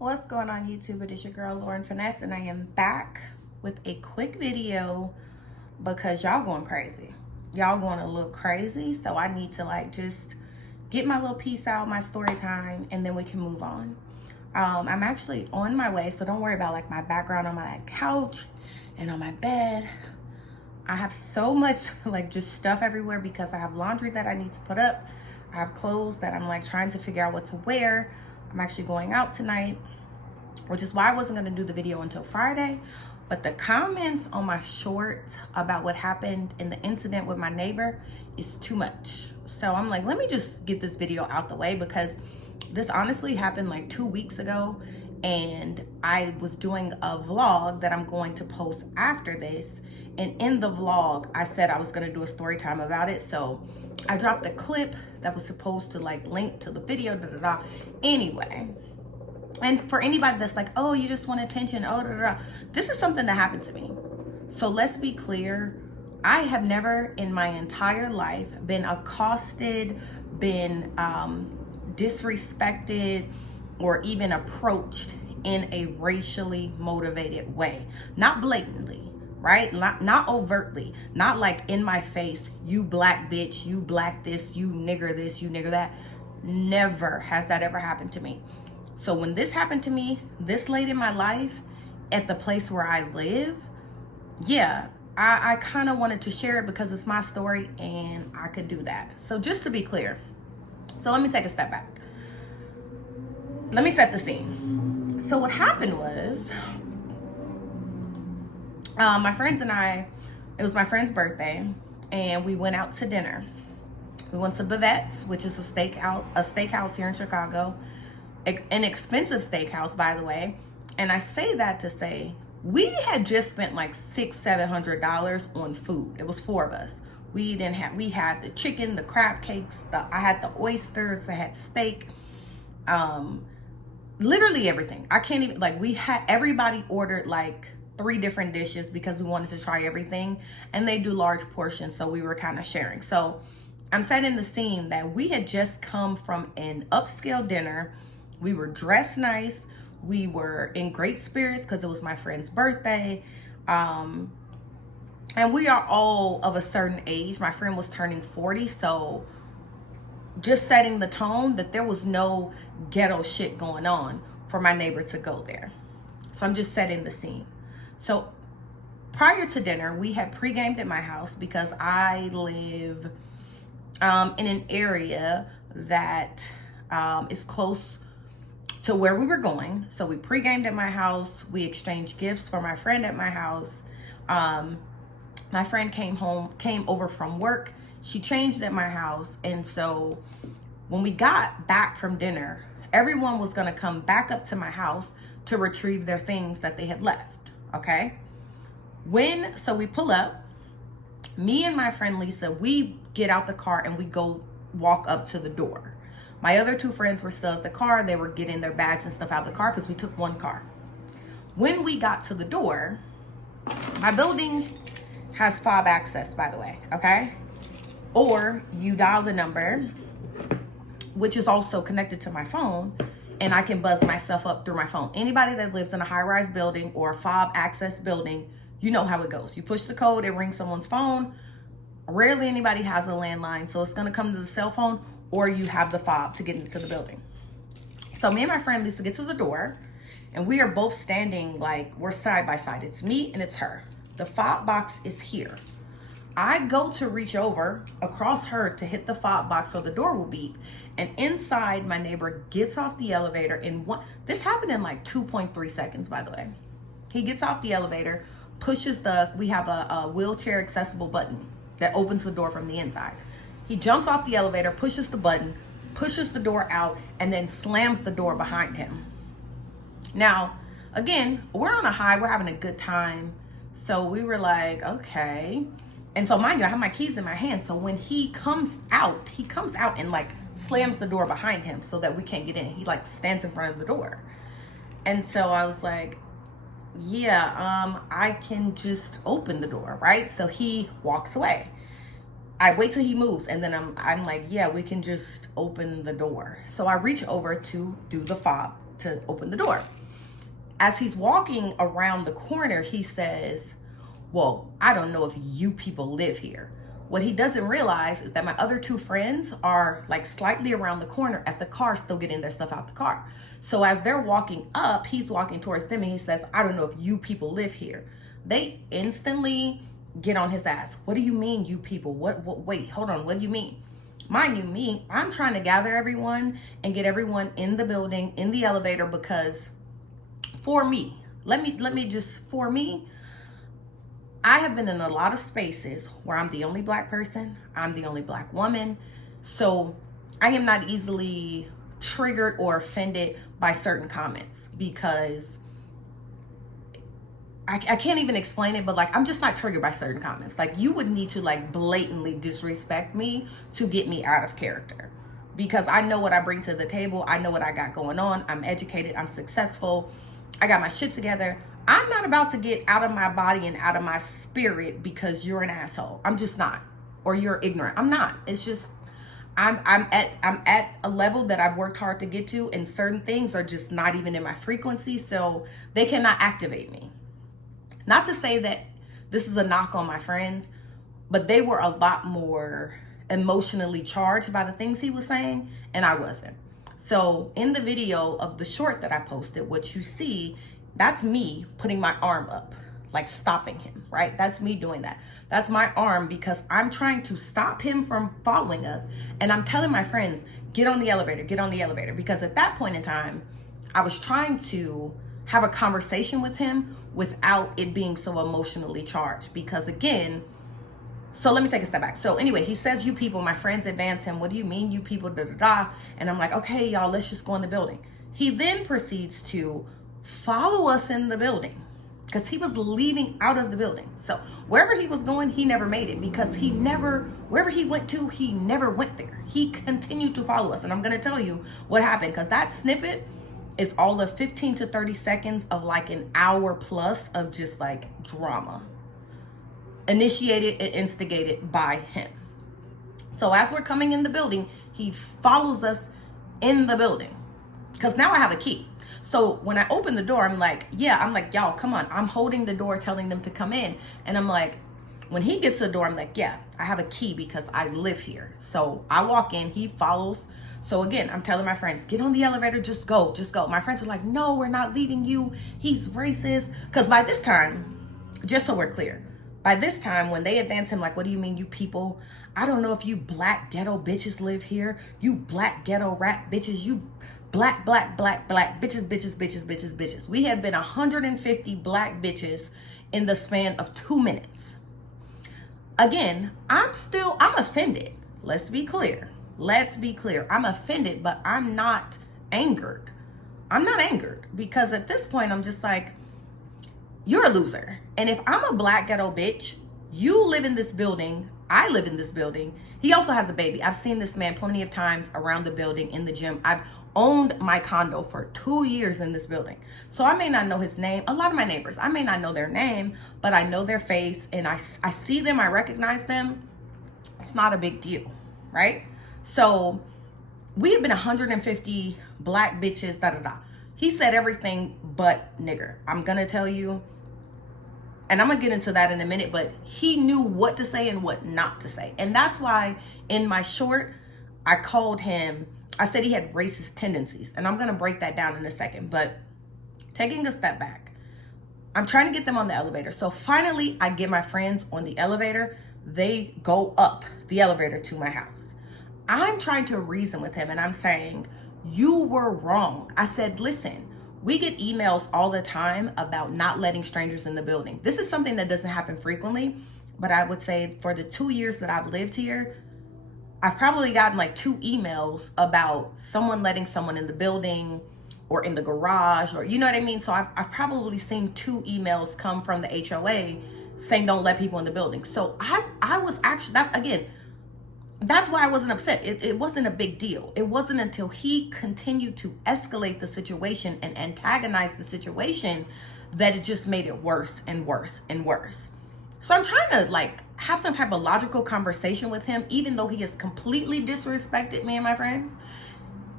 What's going on YouTube? It is your girl Lauren Finesse, and I am back with a quick video because y'all going crazy. Y'all going a little crazy, so I need to just get my little piece out, my story time, and then we can move on. I'm actually on my way, so don't worry about my background on my couch and on my bed. I have so much just stuff everywhere because I have laundry that I need to put up. I have clothes that I'm trying to figure out what to wear. I'm actually going out tonight, which is why I wasn't going to do the video until Friday. But the comments on my short about what happened in the incident with my neighbor is too much. So I'm let me just get this video out the way because this honestly happened 2 weeks ago. And I was doing a vlog that I'm going to post after this. And in the vlog, I said I was going to do a story time about it. So I dropped a clip that was supposed to link to the video, Anyway, and for anybody that's oh, you just want attention, oh, this is something that happened to me. So let's be clear. I have never in my entire life been accosted, been disrespected, or even approached in a racially motivated way. Not blatantly, right? Not overtly, not in my face, you black bitch, you black this, you nigger that. Never has that ever happened to me. So when this happened to me this late in my life at the place where I live, yeah, I kind of wanted to share it because it's my story and I could do that. So just to be clear, so let me take a step back. Let me set the scene. So what happened was, my friends and I, it was my friend's birthday, and we went out to dinner. We went to Bavette's, which is a steakhouse here in Chicago. An expensive steakhouse, by the way. And I say that to say, we had just spent $600-700 on food. It was 4 of us. We had the chicken, the crab cakes, I had the oysters, I had steak, literally everything. I can't even, everybody ordered 3 different dishes because we wanted to try everything, and they do large portions, so we were kind of sharing. So I'm setting the scene that we had just come from an upscale dinner. We were dressed nice. We were in great spirits because it was my friend's birthday. And we are all of a certain age. My friend was turning 40, so just setting the tone that there was no ghetto shit going on for my neighbor to go there. So I'm just setting the scene. So prior to dinner, we had pre-gamed at my house because I live in an area that is close to where we were going. So we pre-gamed at my house. We exchanged gifts for my friend at my house. My friend came over from work. She changed at my house. And so when we got back from dinner, everyone was gonna come back up to my house to retrieve their things that they had left, okay? So we pull up, me and my friend Lisa, we get out the car and we go walk up to the door. My other 2 friends were still at the car. They were getting their bags and stuff out of the car because we took 1 car. When we got to the door, my building has fob access, by the way, okay? Or you dial the number, which is also connected to my phone, and I can buzz myself up through my phone. Anybody that lives in a high-rise building or a fob access building, you know how it goes. You push the code, it rings someone's phone. Rarely anybody has a landline, so it's gonna come to the cell phone, or you have the fob to get into the building. So me and my friend Lisa get to the door, and we are both standing we're side by side. It's me and it's her. The fob box is here. I go to reach over across her to hit the fob box so the door will beep, and inside my neighbor gets off the elevator in this happened in 2.3 seconds, by the way. He gets off the elevator, pushes we have a wheelchair accessible button that opens the door from the inside. He jumps off the elevator, pushes the button, pushes the door out, and then slams the door behind him. Now, again, we're on a high, we're having a good time. So we were okay. And so mind you, I have my keys in my hand. So when he comes out and slams the door behind him so that we can't get in. He stands in front of the door. And so I was yeah, I can just open the door, right? So he walks away. I wait till he moves, and then I'm yeah, we can just open the door. So I reach over to do the fob to open the door. As he's walking around the corner, he says, well, I don't know if you people live here. What he doesn't realize is that my other two friends are like slightly around the corner at the car, still getting their stuff out the car. So as they're walking up, he's walking towards them and he says, I don't know if you people live here. They instantly get on his ass. What do you mean, you people? Wait, hold on. What do you mean? Mind you, me, I'm trying to gather everyone and get everyone in the building, in the elevator, because for me, for me, I have been in a lot of spaces where I'm the only black person, I'm the only black woman, so I am not easily triggered or offended by certain comments because I can't even explain it, but like, I'm just not triggered by certain comments. Like, you would need to like blatantly disrespect me to get me out of character, because I know what I bring to the table. I know what I got going on. I'm educated, I'm successful, I got my shit together. I'm not about to get out of my body and out of my spirit because you're an asshole. I'm just not. Or you're ignorant. I'm not. It's just I'm at a level that I've worked hard to get to, and certain things are just not even in my frequency, so they cannot activate me. Not to say that this is a knock on my friends, but they were a lot more emotionally charged by the things he was saying, and I wasn't. So in the video of the short that I posted, what you see, that's me putting my arm up, like stopping him, right? That's me doing that. That's my arm because I'm trying to stop him from following us. And I'm telling my friends, get on the elevator, get on the elevator. Because at that point in time, I was trying to have a conversation with him without it being so emotionally charged. Because again, so let me take a step back. So anyway, he says, you people, my friends advance him. What do you mean, you people, da da da? And I'm like, okay, y'all, let's just go in the building. He then proceeds to follow us in the building because he was leaving out of the building. So wherever he was going, he never made it, because wherever he went to, he never went there. He continued to follow us. And I'm going to tell you what happened, because that snippet is all of 15 to 30 seconds of like an hour plus of just like drama, initiated and instigated by him. So as we're coming in the building, he follows us in the building because now I have a key. So when I open the door, I'm like, y'all, come on. I'm holding the door, telling them to come in. And I'm like, when he gets to the door, I'm like, yeah, I have a key because I live here. So I walk in, he follows. So again, I'm telling my friends, get on the elevator, just go, just go. My friends are like, no, we're not leaving you. He's racist. Because by this time, just so we're clear, by this time, when they advance him, like, what do you mean, you people? I don't know if you black ghetto bitches live here. You black ghetto rap bitches. You black bitches. We had been 150 black bitches in the span of 2 minutes. Again, I'm offended. Let's be clear. I'm offended, but I'm not angered. Because at this point, I'm just like, you're a loser. And if I'm a black ghetto bitch, you live in this building, I live in this building. He also has a baby. I've seen this man plenty of times around the building, in the gym. I've owned my condo for 2 years in this building. So I may not know his name. A lot of my neighbors, I may not know their name, but I know their face, and I see them, I recognize them. It's not a big deal, right? So we have been 150 black bitches, da da da. He said everything but nigger. I'm gonna tell you, and I'm gonna get into that in a minute, but he knew what to say and what not to say. And that's why in my short, I called him, I said he had racist tendencies. And I'm gonna break that down in a second, but taking a step back, I'm trying to get them on the elevator. So finally, I get my friends on the elevator. They go up the elevator to my house. I'm trying to reason with him, and I'm saying, you were wrong. I said, listen, we get emails all the time about not letting strangers in the building. This is something that doesn't happen frequently, but I would say for the 2 years that I've lived here, I've probably gotten like 2 emails about someone letting someone in the building or in the garage, or you know what I mean? So I've probably seen 2 emails come from the HOA saying don't let people in the building. So I was actually, that's why I wasn't upset. It wasn't a big deal. It wasn't until he continued to escalate the situation and antagonize the situation that it just made it worse and worse and worse. So I'm trying to like have some type of logical conversation with him, even though he has completely disrespected me and my friends.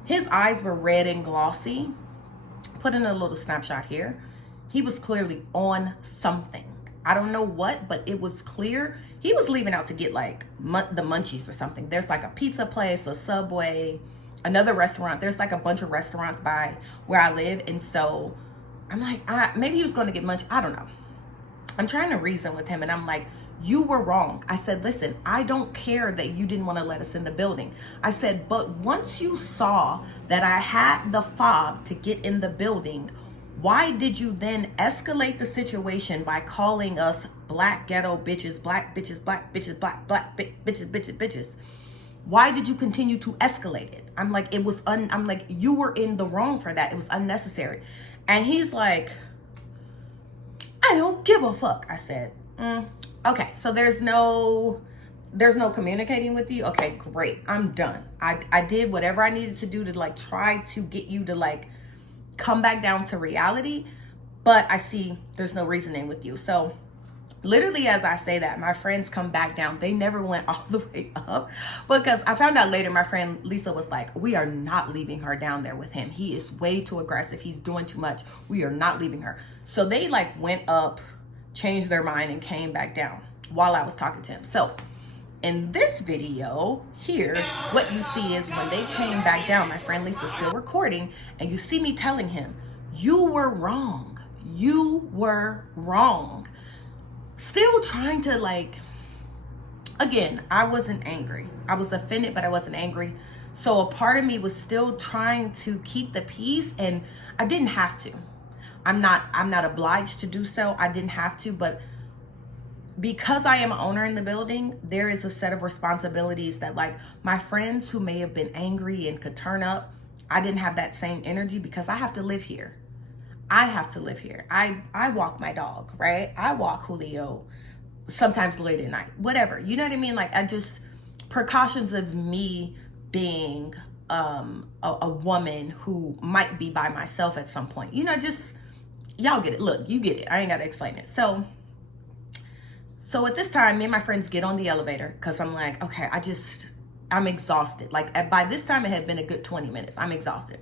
His eyes were red and glossy. putting a little snapshot here. He was clearly on something. I don't know what, but it was clear he was leaving out to get like the munchies or something. There's like a pizza place, a Subway, another restaurant. There's like a bunch of restaurants by where I live. And so I'm like, maybe he was going to get munch. I don't know. I'm trying to reason with him, and I'm like, you were wrong. I said, listen, I don't care that you didn't want to let us in the building. I said, but once you saw that I had the fob to get in the building, why did you then escalate the situation by calling us black ghetto bitches, black bitches, black bitches, black bitches, bitches, bitches? Why did you continue to escalate it? I'm like, I'm like, you were in the wrong for that. It was unnecessary. And he's like, I don't give a fuck. I said, okay, so there's no communicating with you. Okay, great. I'm done. I did whatever I needed to do to like try to get you to like come back down to reality, but I see there's no reasoning with you. So literally as I say that, my friends come back down. They never went all the way up, because I found out later my friend Lisa was like, we are not leaving her down there with him. He is way too aggressive. He's doing too much. We are not leaving her. So they like went up, changed their mind, and came back down while I was talking to him. So in this video here, what you see is when they came back down, my friend Lisa's still recording, and you see me telling him, you were wrong. You were wrong. Still trying to like, again, I wasn't angry. I was offended, but I wasn't angry. So a part of me was still trying to keep the peace, and I didn't have to. I'm not obliged to do so. I didn't have to, but because I am an owner in the building, there is a set of responsibilities that like my friends who may have been angry and could turn up, I didn't have that same energy because I have to live here. I have to live here. I walk my dog, right? I walk Julio sometimes late at night, whatever. You know what I mean? Like precautions of me being a woman who might be by myself at some point. You know, just y'all get it. Look, you get it. I ain't got to explain it. So at this time, me and my friends get on the elevator because I'm like, okay, I'm exhausted. Like by this time, it had been a good 20 minutes. I'm exhausted.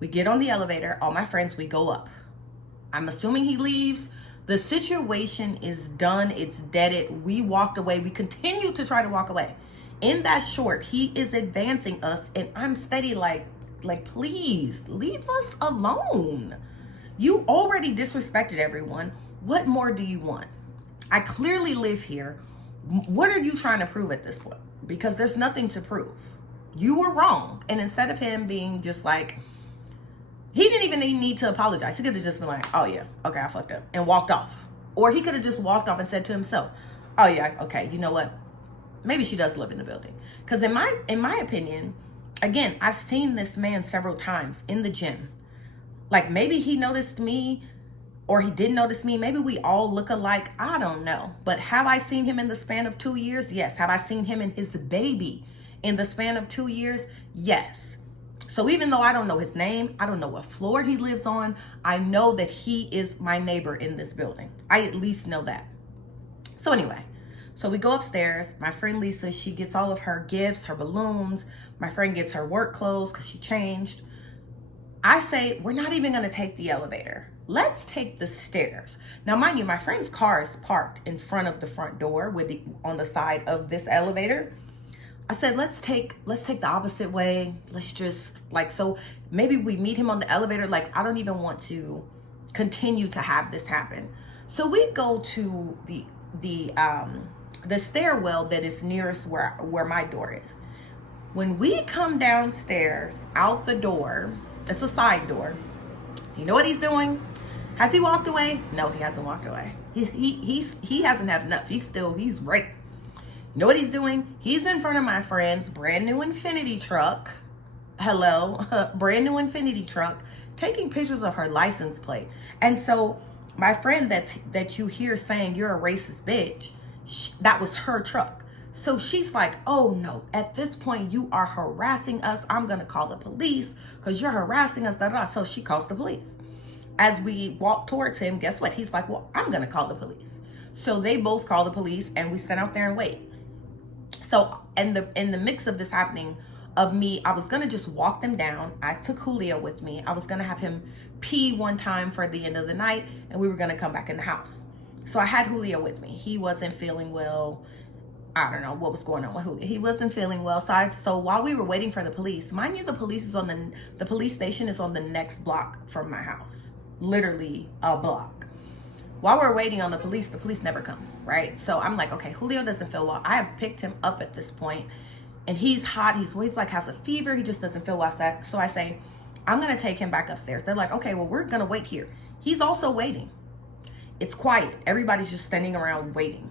We get on the elevator, all my friends, we go up. I'm assuming he leaves. The situation is done. It's deaded. We walked away. We continue to try to walk away. In that short, he is advancing us, and I'm steady like, please leave us alone. You already disrespected everyone. What more do you want? I clearly live here. What are you trying to prove at this point? Because there's nothing to prove. You were wrong. And instead of him being just like, he didn't even need to apologize. He could have just been like, oh yeah, okay, I fucked up, and walked off. Or he could have just walked off and said to himself, oh yeah, okay, you know what? Maybe she does live in the building. Because in my opinion, again, I've seen this man several times in the gym. Like maybe he noticed me, or he didn't notice me. Maybe we all look alike. I don't know. But have I seen him in the span of 2 years? Yes. Have I seen him and his baby in the span of 2 years? Yes. So even though I don't know his name, I don't know what floor he lives on, I know that he is my neighbor in this building. I at least know that. So anyway, so we go upstairs. My friend Lisa, she gets all of her gifts, her balloons. My friend gets her work clothes because she changed. I say, we're not even going to take the elevator. Let's take the stairs. Now, mind you, my friend's car is parked in front of the front door on the side of this elevator. I said, let's take the opposite way. Let's just so maybe we meet him on the elevator. Like, I don't even want to continue to have this happen. So we go to the stairwell that is nearest where my door is. When we come downstairs out the door, it's a side door. You know what he's doing? Has he walked away? No, he hasn't walked away. He hasn't had enough. He's right. You know what he's doing? He's in front of my friend's brand new Infinity truck. Hello, brand new Infinity truck, taking pictures of her license plate. And so my friend that you hear saying you're a racist bitch, that was her truck. So she's like, oh no, at this point you are harassing us. I'm going to call the police because you're harassing us. Da, da, da. So she calls the police. As we walk towards him, guess what? He's like, well, I'm going to call the police. So they both call the police and we stand out there and wait. So in the mix of this happening, of me. I was going to just walk them down. I took Julio with me. I was going to have him pee one time for the end of the night, and we were going to come back in the house. So I had Julio with me. He wasn't feeling well. I don't know what was going on with Julio. He wasn't feeling well. So while we were waiting for the police, mind you, the police station is on the next block from my house. Literally a block. While we're waiting on the police never come, right? So I'm like, okay, Julio doesn't feel well. I have picked him up at this point, and he's hot. He's like has a fever. He just doesn't feel well. So I say, I'm going to take him back upstairs. They're like, okay, well, we're going to wait here. He's also waiting. It's quiet. Everybody's just standing around waiting.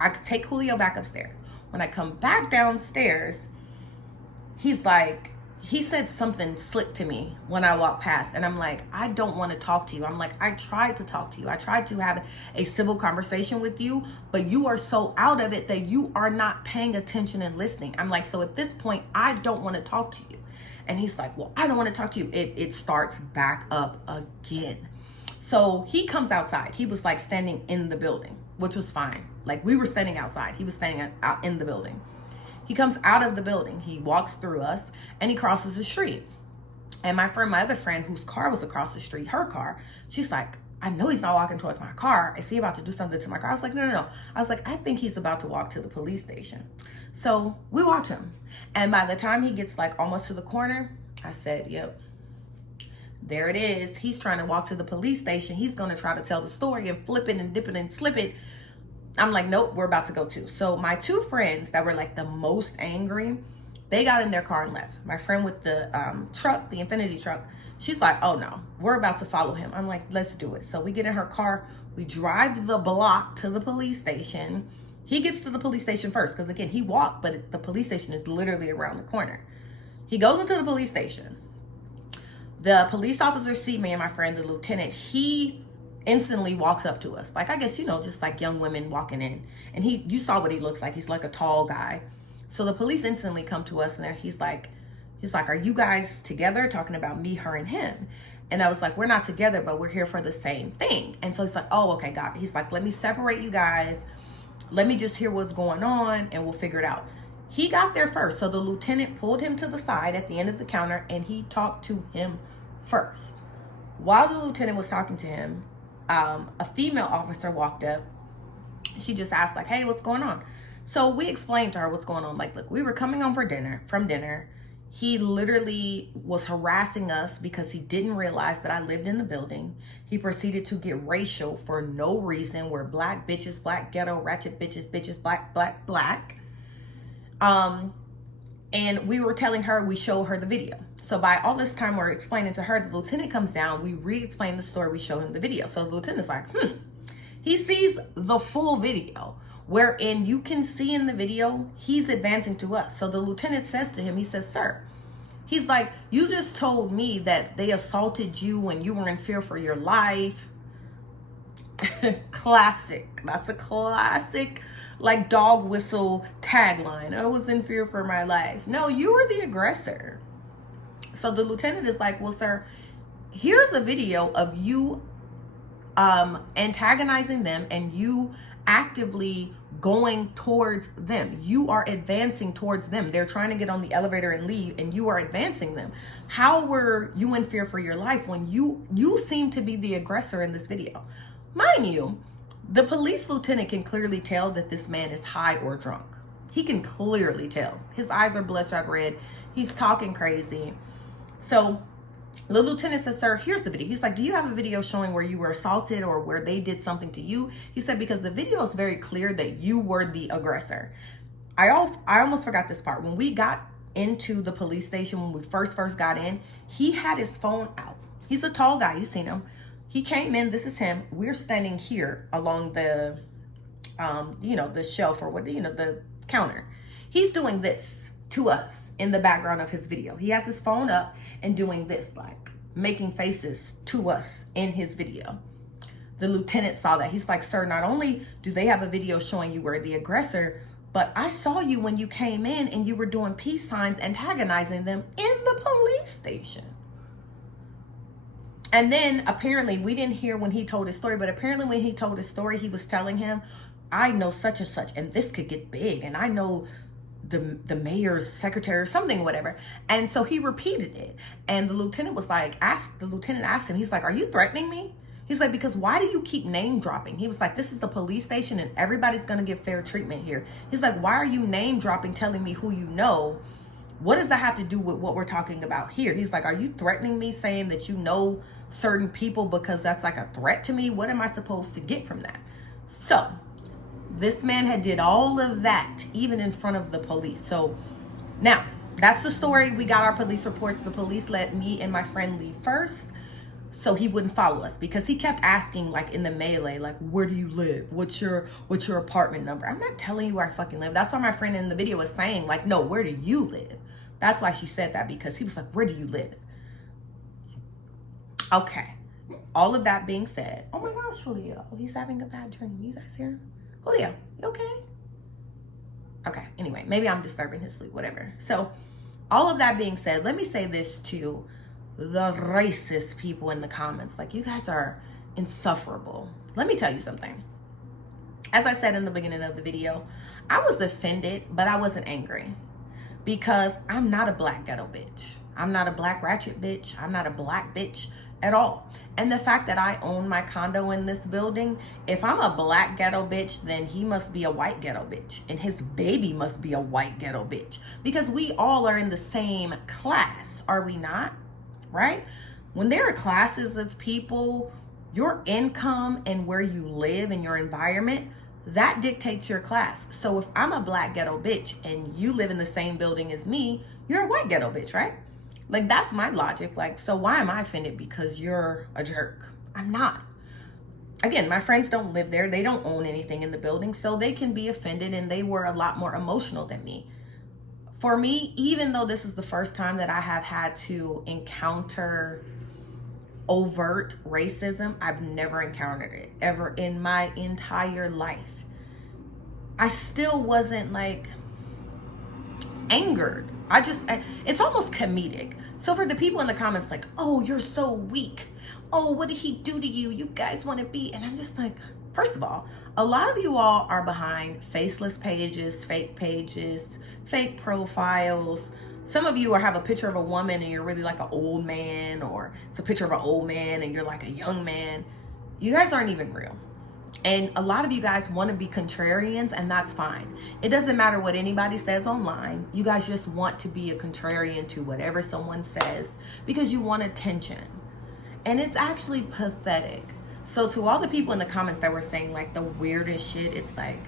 I could take Julio back upstairs. When I come back downstairs, he's like, he said something slick to me when I walked past, and I'm like, I don't want to talk to you. I'm like, I tried to talk to you. I tried to have a civil conversation with you, but you are so out of it that you are not paying attention and listening. I'm like, so at this point, I don't want to talk to you. And he's like, well, I don't want to talk to you. It starts back up again. So he comes outside. He was like standing in the building, which was fine. Like, we were standing outside. He was standing out in the building. He comes out of the building. He walks through us, and he crosses the street. And my other friend, whose car was across the street, her car, she's like, I know he's not walking towards my car. Is he about to do something to my car? I was like, no. I was like, I think he's about to walk to the police station. So we watch him. And by the time he gets like almost to the corner, I said, yep, there it is. He's trying to walk to the police station. He's going to try to tell the story and flip it and dip it and slip it. I'm like, nope, we're about to go too. So my two friends that were like the most angry, they got in their car and left. My friend with the truck, the Infinity truck, she's like, oh no, we're about to follow him. I'm like, let's do it. So we get in her car. We drive the block to the police station. He gets to the police station first because, again, he walked, but the police station is literally around the corner. He goes into the police station. The police officers see me and my friend, the lieutenant. He instantly walks up to us. Like, I guess, just like young women walking in. And you saw what he looks like. He's like a tall guy. So the police instantly come to us, and he's like, are you guys together? Talking about me, her, and him. And I was like, we're not together, but we're here for the same thing. And so he's like, oh, okay, got it. He's like, let me separate you guys. Let me just hear what's going on, and we'll figure it out. He got there first. So the lieutenant pulled him to the side at the end of the counter, and he talked to him first. While the lieutenant was talking to him, a female officer walked up. She just asked, like, hey, what's going on? So we explained to her what's going on. Like, look, we were coming home from dinner. He literally was harassing us because he didn't realize that I lived in the building. He proceeded to get racial for no reason. We're black bitches, black ghetto, ratchet bitches, black. And we were telling her, we showed her the video. So by all this time we're explaining to her, the lieutenant comes down, we re-explain the story, we show him the video. So the lieutenant's like, He sees the full video, wherein you can see in the video, he's advancing to us. So the lieutenant says to him, he says, sir, he's like, you just told me that they assaulted you when you were in fear for your life. Classic. That's a classic, like, dog whistle tagline. I was in fear for my life. No, you were the aggressor. So the lieutenant is like, well, sir, here's a video of you antagonizing them and you actively going towards them. You are advancing towards them. They're trying to get on the elevator and leave, and you are advancing them. How were you in fear for your life when you seem to be the aggressor in this video? Mind you, the police lieutenant can clearly tell that this man is high or drunk. He can clearly tell. His eyes are bloodshot red. He's talking crazy. So the lieutenant says, sir, here's the video. He's like, do you have a video showing where you were assaulted or where they did something to you? He said, because the video is very clear that you were the aggressor. I almost forgot this part. When we got into the police station, when we first got in, he had his phone out. He's a tall guy. You've seen him. He came in. This is him. We're standing here along the, the shelf or the counter. He's doing this to us in the background of his video. He has his phone up and doing this, like making faces to us in his video. The lieutenant saw that. He's like, sir, not only do they have a video showing you were the aggressor, but I saw you when you came in and you were doing peace signs, antagonizing them in the police station. And then apparently, we didn't hear when he told his story, but apparently when he told his story, he was telling him, I know such and such, and this could get big. And I know the mayor's secretary or something, whatever. And so he repeated it. And the lieutenant asked him, he's like, are you threatening me? He's like, because why do you keep name dropping? He was like, this is the police station and everybody's going to get fair treatment here. He's like, why are you name dropping, telling me who you know? What does that have to do with what we're talking about here? He's like, are you threatening me, saying that you know certain people because that's like a threat to me? What am I supposed to get from that? So this man had did all of that, even in front of the police. So now that's the story. We got our police reports. The police let me and my friend leave first so he wouldn't follow us, because he kept asking, like in the melee, like, where do you live? What's your apartment number? I'm not telling you where I fucking live. That's why my friend in the video was saying, like, no, where do you live? That's why she said that, because he was like, where do you live? Okay. All of that being said, oh my gosh, Julio, he's having a bad dream. You guys hear him? Julio, you okay? Okay, anyway, maybe I'm disturbing his sleep, whatever. So all of that being said, let me say this to the racist people in the comments. Like, you guys are insufferable. Let me tell you something. As I said in the beginning of the video, I was offended, but I wasn't angry, because I'm not a black ghetto bitch. I'm not a black ratchet bitch. I'm not a black bitch at all. And the fact that I own my condo in this building, if I'm a black ghetto bitch, then he must be a white ghetto bitch. And his baby must be a white ghetto bitch. Because we all are in the same class, are we not? Right? When there are classes of people, your income and where you live and your environment, that dictates your class. So if I'm a black ghetto bitch and you live in the same building as me, you're a white ghetto bitch, right? Like, that's my logic. Like, so why am I offended because you're a jerk? I'm not. Again, my friends don't live there. They don't own anything in the building, so they can be offended, and they were a lot more emotional than me. For me, even though this is the first time that I have had to encounter overt racism, I've never encountered it ever in my entire life. I still wasn't like angered. It's almost comedic. So for the people in the comments like, oh, you're so weak. Oh, what did he do to you? You guys want to be. And I'm just like, first of all, a lot of you all are behind faceless pages, fake profiles. Some of you have a picture of a woman and you're really like an old man, or it's a picture of an old man and you're like a young man. You guys aren't even real. And a lot of you guys want to be contrarians, and that's fine. It doesn't matter what anybody says online. You guys just want to be a contrarian to whatever someone says because you want attention. And it's actually pathetic. So to all the people in the comments that were saying like the weirdest shit, it's like,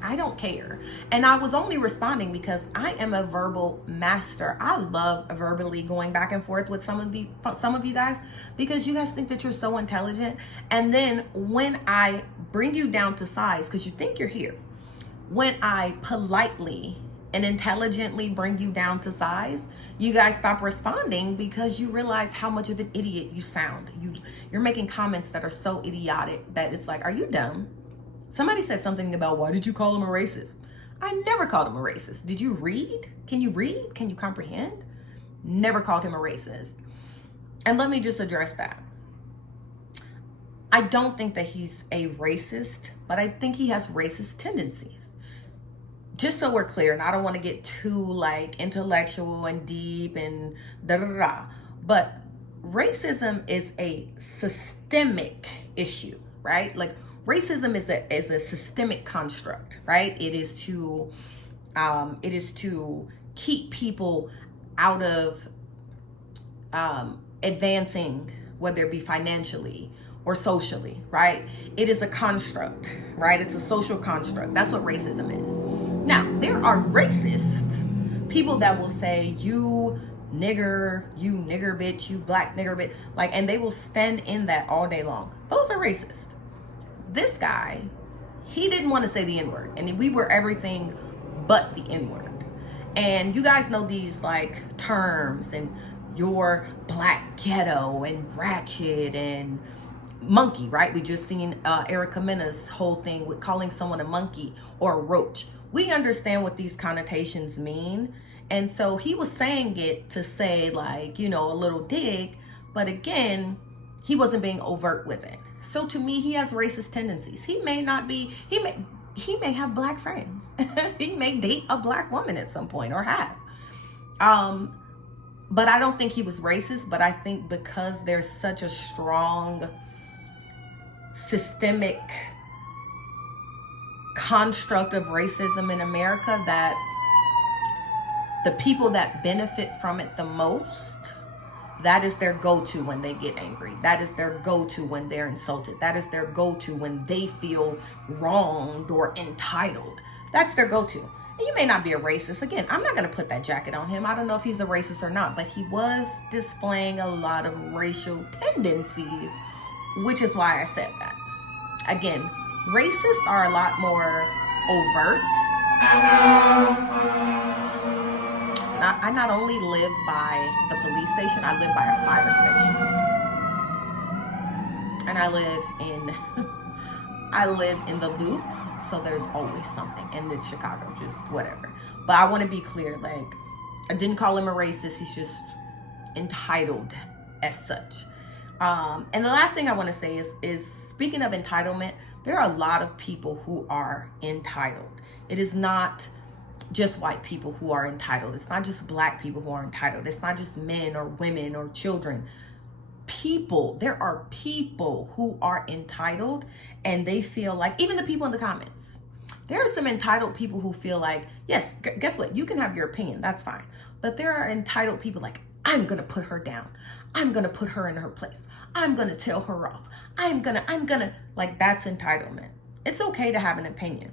I don't care. And I was only responding because I am a verbal master. I love verbally going back and forth with some of you guys, because you guys think that you're so intelligent. And then when I bring you down to size, because you think you're here, when I politely and intelligently bring you down to size, you guys stop responding because you realize how much of an idiot you sound. You're making comments that are so idiotic that it's like, are you dumb? Somebody said something about, why did you call him a racist? I never called him a racist. Did you read? Can you read? Can you comprehend? Never called him a racist. And let me just address that. I don't think that he's a racist, but I think he has racist tendencies. Just so we're clear, and I don't want to get too like intellectual and deep and da-da-da-da, but racism is a systemic issue, right? Like, racism is a systemic construct, right? It is to keep people out of advancing, whether it be financially or socially, right? It is a construct, right? It's a social construct. That's what racism is. Now, there are racist people that will say, you nigger bitch, you black nigger bitch, like, and they will stand in that all day long. Those are racist. This guy, he didn't want to say the N-word, and we were everything but the N-word. And you guys know these like terms, and your black ghetto and ratchet and monkey, right? We just seen Erica Mena's whole thing with calling someone a monkey or a roach. We understand what these connotations mean. And so he was saying it to say like, you know, a little dig, but again, he wasn't being overt with it. So to me, he has racist tendencies. He may not be, he may have black friends. He may date a black woman at some point or have. But I don't think he was racist, but I think because there's such a strong systemic construct of racism in America that the people that benefit from it the most, that is their go-to when they get angry. That is their go-to when they're insulted. That is their go-to when they feel wronged or entitled. That's their go-to. And you may not be a racist. Again, I'm not going to put that jacket on him. I don't know if he's a racist or not, but he was displaying a lot of racial tendencies, which is why I said that. Again, racists are a lot more overt. I not only live by the police station, I live by a fire station. And I live in the Loop, so there's always something. And it's Chicago, just whatever. But I want to be clear, like, I didn't call him a racist. He's just entitled as such. And the last thing I want to say is speaking of entitlement, there are a lot of people who are entitled. It is not just white people who are entitled. It's not just black people who are entitled. It's not just men or women or children. There are people who are entitled, and they feel like, even the people in the comments, there are some entitled people who feel like, yes, guess what? You can have your opinion. That's fine. But there are entitled people like, I'm going to put her down. I'm going to put her in her place. I'm going to tell her off. I'm going to, like, that's entitlement. It's okay to have an opinion.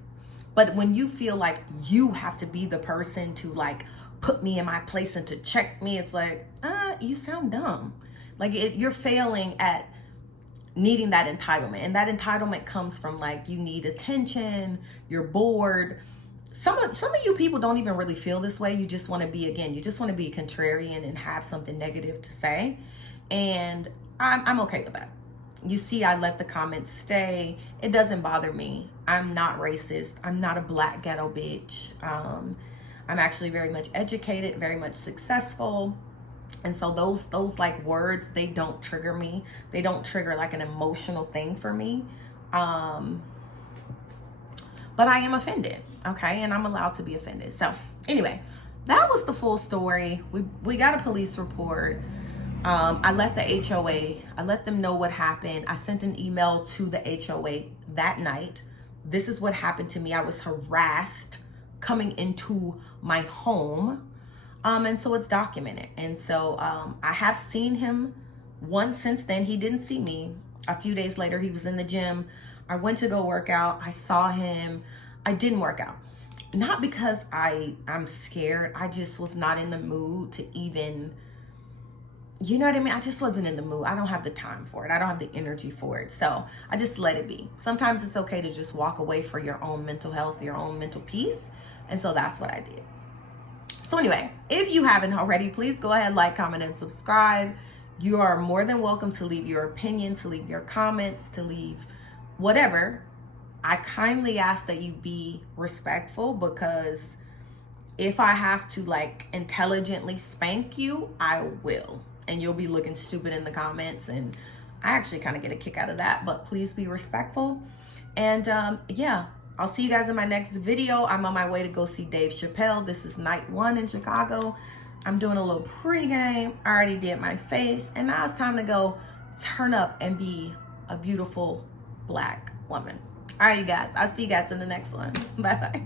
But when you feel like you have to be the person to, like, put me in my place and to check me, it's like, you sound dumb. Like, you're failing at needing that entitlement. And that entitlement comes from, like, you need attention, you're bored. Some of you people don't even really feel this way. You just want to be, you just want to be a contrarian and have something negative to say. And I'm okay with that. You see, I let the comments stay. It doesn't bother me. I'm not racist. I'm not a black ghetto bitch. I'm actually very much educated, very much successful. And so those like words, they don't trigger me. They don't trigger like an emotional thing for me. But I am offended, okay? And I'm allowed to be offended. So anyway, that was the full story. We got a police report. I let the HOA, I let them know what happened. I sent an email to the HOA that night. This is what happened to me. I was harassed coming into my home. And so it's documented. And so I have seen him once since then. He didn't see me. A few days later, he was in the gym. I went to go work out. I saw him. I didn't work out. Not because I'm scared. I just was not in the mood to even, you know what I mean? I just wasn't in the mood. I don't have the time for it. I don't have the energy for it. So I just let it be. Sometimes it's okay to just walk away for your own mental health, your own mental peace. And so that's what I did. So anyway, if you haven't already, please go ahead, like, comment, and subscribe. You are more than welcome to leave your opinion, to leave your comments, to leave whatever. I kindly ask that you be respectful, because if I have to, like, intelligently spank you, I will. And you'll be looking stupid in the comments, and I actually kind of get a kick out of that. But please be respectful. And yeah, I'll see you guys in my next video. I'm on my way to go see Dave Chappelle. This is night 1 in Chicago. I'm doing a little pregame. I already did my face. And now it's time to go turn up and be a beautiful black woman. All right, you guys. I'll see you guys in the next one. Bye-bye.